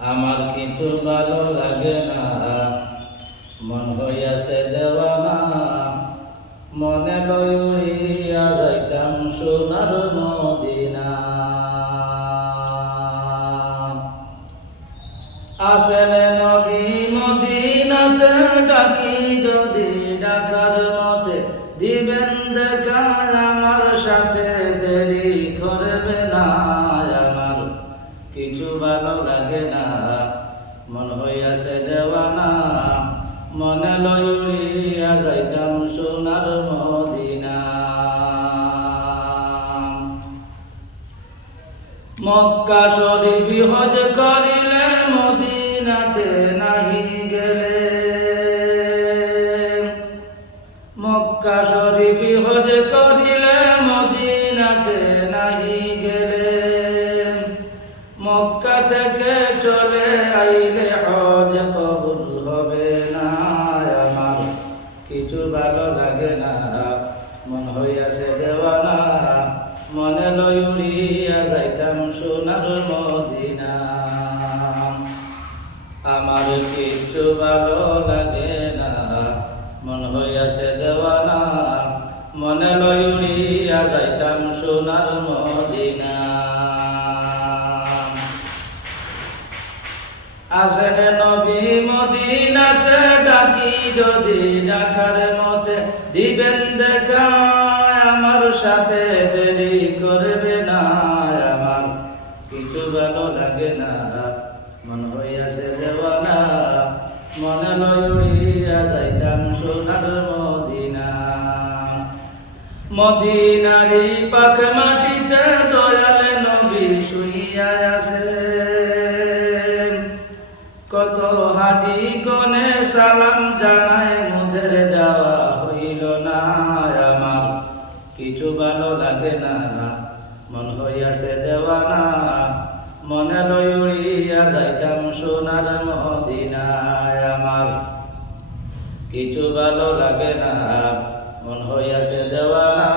আমার কিছু ভালো লাগে না, মন হইয়াছে দেওয়ানা। মনে লই উড়িয়া যাইতাম সোনার মদিনা। আসেন নবী মদিনাতে, ডাকি যদি ডাকার মতে দিবেন দেখা। আমার সাথে দেরি করবে না, আমার কিছু ভালো লাগে না, মন হইয়াছে দেওয়ানা। মনে লই উড়িয়া যাইতাম সোনার মদিনা। মক্কা শরীফ হজ করিলে মদিনাতে নাহি গেলে। মক্কা শরীফ হজ করিলে মদিনাতে নাহি গেলে। মক্কা থেকে চলে আইলে হজ কবুল হবে না। আমার কিছু ভালো লাগে না, মন হইয়াছে দেওয়ানা। মনে লই উড়িয়া যাইতাম সোনার মদিনা। আমার কিছু ভালো লাগে না, মন হইয়াছে দেওয়ানা। মনে লই উড়িয়া যাইতাম সোনার মদিনা। আসেন নবী মদিনাতে, ডাকি যদি ডাকার মতে দিবেন দেখা। আমার সাথে দেরি করবে না, আমার কিছু ভালো লাগে না, মন হইয়াছে দেওয়ানা। মনে লই উড়িয়া যাইতাম সোনার মদিনা। মদিনারি পাক মাটিতে দয়ালে নবী শুইয়া আছে। কত হাজি গনে সালাম জানায়, মুদের যাওয়া হইল না। আমার কিছু ভালো লাগে না, মন হইয়াছে দেওয়ানা। মনে লই উড়িয়া যাইতাম সোনার মদিনা। আমার কিছু ভালো লাগে না, মন হইয়াছে দেওয়ানা।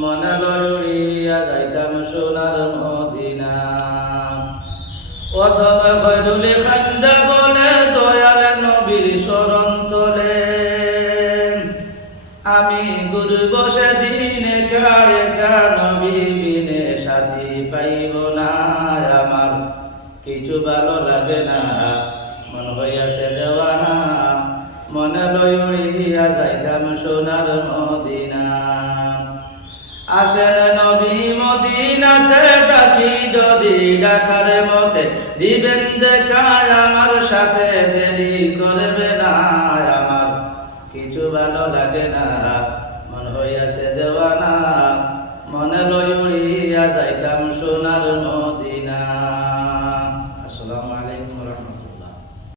মনে লই উড়িয়া যাইতাম সোনার মদিনা। প্রথমে খৈরুল খান্দা বলে দয়ালে নবীর শরণ তোলে। আমি ঘুরব সেদিন একা একা, নবী বিনে সাথী পাইব না। আমার কিছু ভালো লাগে না, মন হইয়াছে দেওয়ানা। মনে লই উড়িয়া যাইতাম সোনার মদিনা। আসেন নবী মদিনাতে, ডাকি যদি ডাকার মতে দিবেন দেখা। আমার সাথে দেরি করবে না, আমার কিছু ভালো লাগে না, মন হইয়াছে দেওয়ানা। মনে লই উড়িয়া যাইতাম সোনার মদিনা।